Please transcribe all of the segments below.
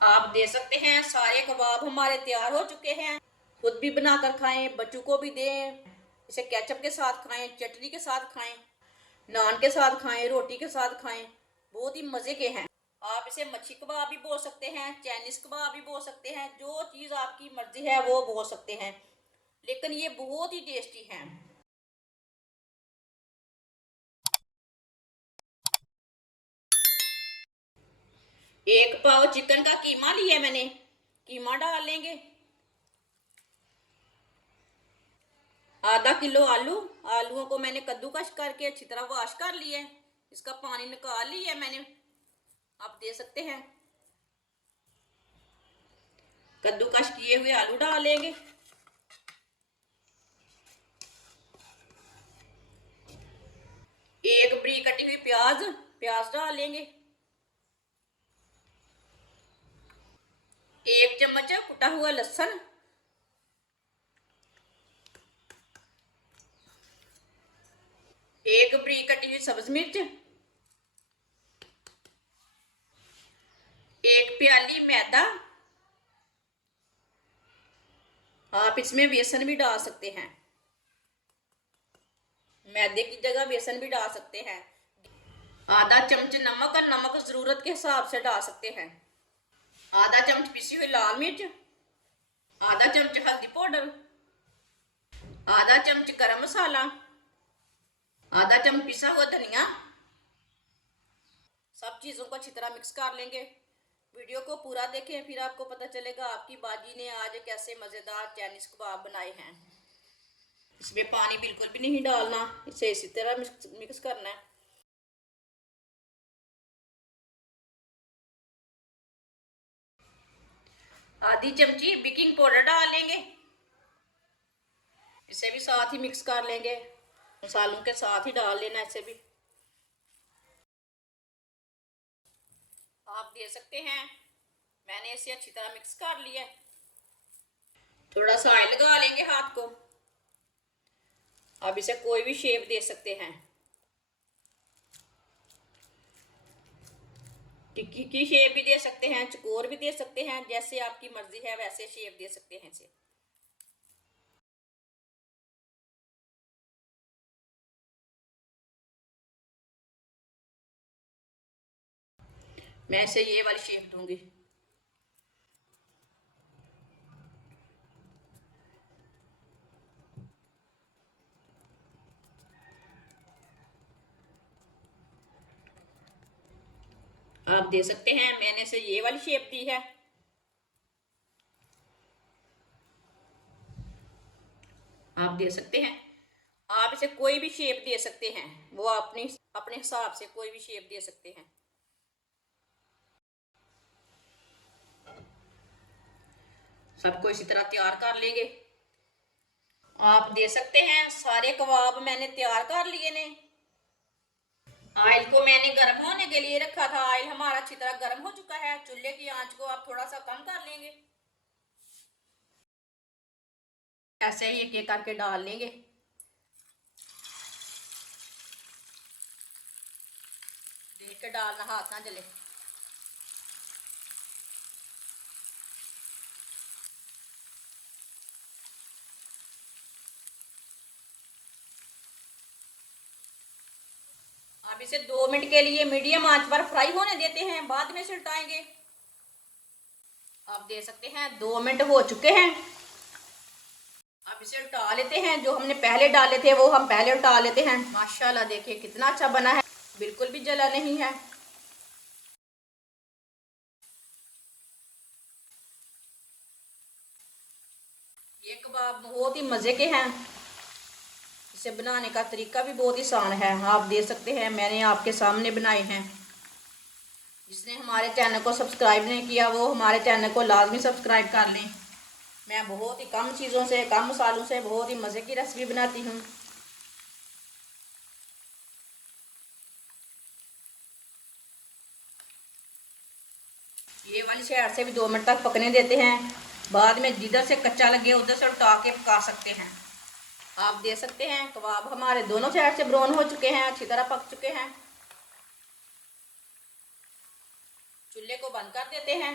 आप दे सकते हैं। सारे कबाब हमारे तैयार हो चुके हैं। खुद भी बनाकर खाएं, बच्चों को भी दें। इसे केचप के साथ खाएं, चटनी के साथ खाएं, नान के साथ खाएं, रोटी के साथ खाएं। बहुत ही मज़े के हैं। आप इसे मच्छी कबाब भी बोल सकते हैं, चाइनीज कबाब भी बोल सकते हैं। जो चीज़ आपकी मर्जी है वो बोल सकते हैं, लेकिन ये बहुत ही टेस्टी हैं। एक पाव चिकन का कीमा लिया मैंने। कीमा डाल लेंगे। आधा किलो आलू। आलूओं को मैंने कद्दूकस करके अच्छी तरह वॉश कर लिया है। इसका पानी निकाल लिया मैंने। आप दे सकते हैं। कद्दूकस किए हुए आलू डाल लेंगे। एक बरीक कटी हुई प्याज प्याज डाल लेंगे। एक चम्मच कुटा हुआ लहसुन। एक बरीक कटी हुई सब्ज मिर्च। एक प्याली मैदा। आप इसमें बेसन भी डाल सकते हैं। मैदे की जगह बेसन भी डाल सकते हैं। आधा चम्मच नमक, और नमक जरूरत के हिसाब से डाल सकते हैं। आधा चम्मच पिसी हुई लाल मिर्च। आधा चम्मच हल्दी पाउडर। आधा चम्मच गरम मसाला। आधा चम्मच पिसा हुआ धनिया। सब चीज़ों को अच्छी तरह मिक्स कर लेंगे। वीडियो को पूरा देखें, फिर आपको पता चलेगा आपकी बाजी ने आज कैसे मज़ेदार चाइनीज़ कबाब बनाए हैं। इसमें पानी बिल्कुल भी नहीं डालना, इसे इसी तरह मिक्स करना है। आधी चमची बेकिंग पाउडर डाल लेंगे। इसे भी साथ ही मिक्स कर लेंगे। मसालों के साथ ही डाल लेना इसे भी। आप दे सकते हैं। मैंने इसे अच्छी तरह मिक्स कर लिया। थोड़ा सा ऑयल लगा लेंगे हाथ को। आप इसे कोई भी शेप दे सकते हैं। टिक्की की शेप भी दे सकते हैं, चकोर भी दे सकते हैं। जैसे आपकी मर्जी है वैसे शेप दे सकते हैं इसे। मैं इसे ये वाली शेप दूंगी। आप दे सकते हैं। मैंने इसे ये वाली शेप दी है। आप दे सकते हैं। आप इसे कोई भी शेप दे सकते हैं, वो अपने अपने हिसाब से कोई भी शेप दे सकते हैं। सबको इसी तरह तैयार कर लेंगे। आप दे सकते हैं। सारे कबाब मैंने तैयार कर लिए ने। ऑयल को मैंने गर्म होने के लिए रखा था। ऑयल हमारा अच्छी तरह गर्म हो चुका है। चूल्हे की आंच को आप थोड़ा सा कम कर लेंगे। ऐसे ही एक एक करके डाल लेंगे। देख के डालना, हाथ ना जले। अब इसे 2 मिनट के लिए मीडियम आंच पर फ्राई होने देते हैं, बाद में इसे उल्टाएंगे। आप दे सकते हैं। 2 मिनट हो चुके हैं। अब इसे उल्टा लेते हैं। जो हमने पहले डाले थे वो हम पहले उल्टा लेते हैं। माशाल्लाह देखिए कितना अच्छा बना है, बिल्कुल भी जला नहीं है। ये कबाब बहुत ही मज़े के हैं। इसे बनाने का तरीका भी बहुत ही आसान है। आप दे सकते हैं। मैंने आपके सामने बनाए हैं। जिसने हमारे चैनल को सब्सक्राइब नहीं किया वो हमारे चैनल को लाजमी सब्सक्राइब कर लें। मैं बहुत ही कम चीज़ों से, कम मसालों से बहुत ही मज़े की रेसिपी बनाती हूँ। ये वाली साइड से भी 2 मिनट तक पकने देते हैं। बाद में जिधर से कच्चा लगे उधर से उल्टा के पका सकते हैं। आप दे सकते हैं। कबाब हमारे दोनों साइड से ब्राउन हो चुके हैं, अच्छी तरह पक चुके हैं। चूल्हे को बंद कर देते हैं।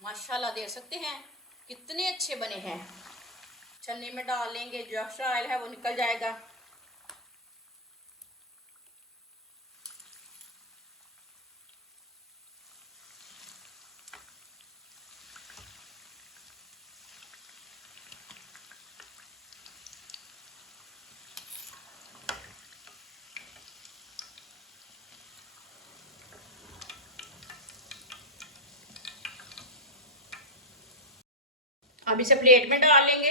माशाल्लाह देख सकते हैं कितने अच्छे बने हैं। छन्नी में डाल लेंगे, जो एक्स्ट्रा ऑयल है वो निकल जाएगा। अब इसे प्लेट में डाल लेंगे।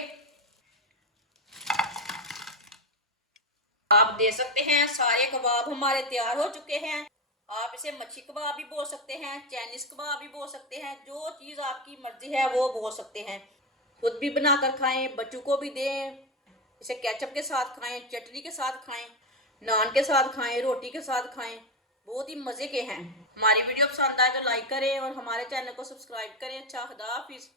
आप देख सकते हैं सारे कबाब हमारे तैयार हो चुके हैं। आप इसे मच्छी कबाब भी बोल सकते हैं, चाइनीज कबाब भी बोल सकते हैं, जो चीज़ आपकी मर्जी है वो बोल सकते हैं। खुद भी बनाकर खाएं, बच्चों को भी दें। इसे केचप के साथ खाएं, चटनी के साथ खाएं, नान के साथ खाएं, रोटी के साथ खाएं, बहुत ही मज़े के हैं। हमारी वीडियो पसंद आए तो लाइक करें और हमारे चैनल को सब्सक्राइब करें। अच्छा, खुदा हाफिज़।